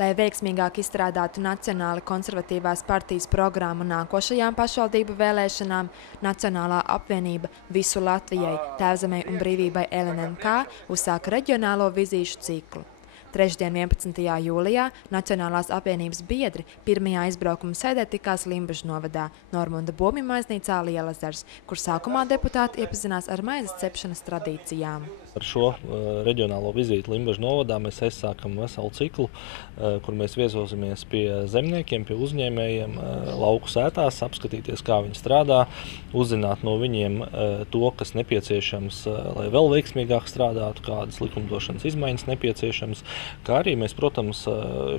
Lai veiksmīgāk izstrādātu Nacionāli konservatīvās partijas programmu nākošajām pašvaldību vēlēšanām, Nacionālā apvienība Visu Latvijai, Tēvzemei un brīvībai LNNK uzsāka reģionālo vizīšu ciklu. Trešdien 11. jūlijā Nacionālās apvienības biedri pirmajā izbraukuma sēdē tikās Limbažu novadā, Normunda Bomju maiznīcā Lielezers, kur sākumā deputāti iepazinās ar maizes cepšanas tradīcijām. Ar šo reģionālo vizīti Limbažu novadā mēs aizsākam veselu ciklu, kur mēs viesosimies pie zemniekiem, pie uzņēmējiem, lauku sētās, apskatīties, kā viņi strādā, uzzināt no viņiem to, kas nepieciešams, lai vēl veiksmīgāk strādātu, kādas likumdošanas izmaiņas nepieciešams, kā arī mēs, protams,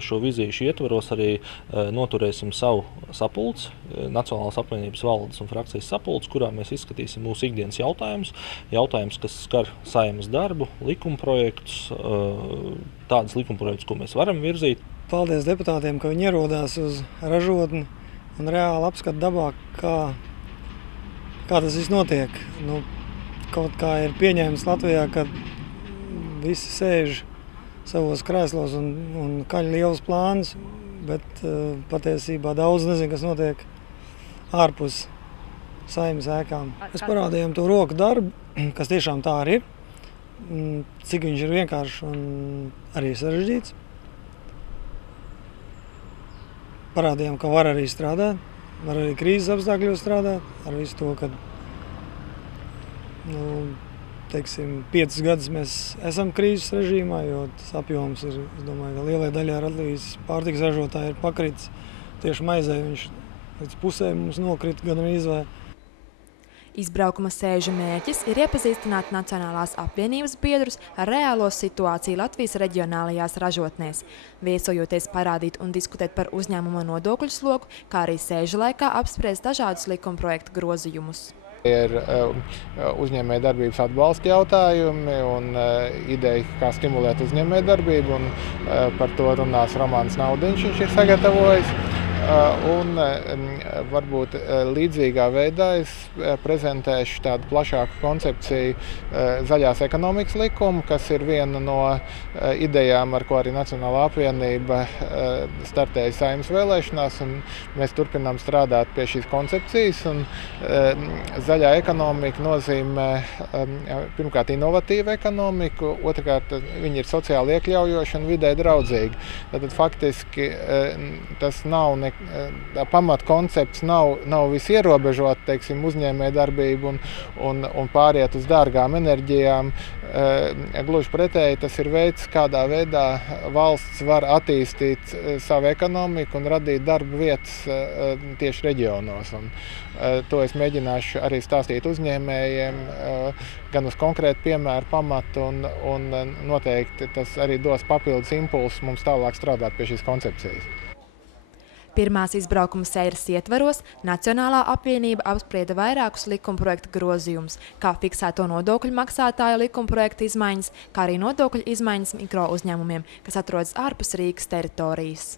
šo vizīšu ietvaros arī noturēsim savu sapulci, Nacionālās apvienības valdes un frakcijas sapulci, kurā mēs izskatīsim mūsu ikdienas jautājumus, kas skar Saeimas darbu, likumprojektus, tādas likumprojektus, ko mēs varam virzīt. Paldies deputātiem, ka viņi ierodās uz ražotni un reāli apskata dabā, kā tas viss notiek. Kaut kā ir pieņēmis Latvijā, ka visi sēž savos krēslos un kaļ lielus plānus, bet patiesībā daudz nezinu, kas notiek ārpus Saeimas ēkām. Mēs parādījām to roku darbu, kas tiešām tā arī ir, cik viņš ir vienkāršs un arī sarežģīts. Parādījām, ka var arī strādāt, var arī krīzes apstākļos strādāt, ar visu to, ka 5 gadus mēs esam krīzes režīmā, jo tas apjoms ir, es domāju, ka lielai daļai Latvijas pārtikas ražotāji ir pakritis. Tieši maizē viņš līdz pusē mums nokrita gan arī izvēle. Izbraukuma sēžu mērķis ir iepazīstināt Nacionālās apvienības biedrus ar reālo situāciju Latvijas reģionālajās ražotnēs, viesojoties parādīt un diskutēt par uzņēmuma nodokļu slogu, kā arī sēžu laikā apspriest dažādus likumprojektu grozījumus. Ir uzņēmēja darbības atbalsta jautājumi un ideja, kā stimulēt uzņēmēja darbību, un par to runās Romāns Naudiņš, viņš ir sagatavojis. Un varbūt līdzīgā veidā es prezentēšu tādu plašāku koncepciju zaļās ekonomikas likumu, kas ir viena no idejām, ar ko arī Nacionālā apvienība startēja Saeimas vēlēšanās, un mēs turpinām strādāt pie šīs koncepcijas. Un zaļā ekonomika nozīmē pirmkārt inovatīvu ekonomiku, otrkārt viņa ir sociāli iekļaujoša un vidē draudzīga. Tātad faktiski tas nav pamatkoncepts nav visierobežot, teiksim, uzņēmēja darbību un pāriet uz dārgām enerģijām. Gluži pretēji, tas ir veids, kādā veidā valsts var attīstīt savu ekonomiku un radīt darba vietas tieši reģionos. Un to es mēģināšu arī stāstīt uzņēmējiem, gan uz konkrētu piemēru pamatu, un noteikti tas arī dos papildus impulsu mums tālāk strādāt pie šīs koncepcijas. Pirmās izbraukuma sēras ietvaros Nacionālā apvienība apsprieda vairākus likumprojektu grozījumus, kā fiksēto nodokļu maksātāju likumprojektu izmaiņas, kā arī nodokļu izmaiņas mikro uzņēmumiem, kas atrodas ārpus Rīgas teritorijas.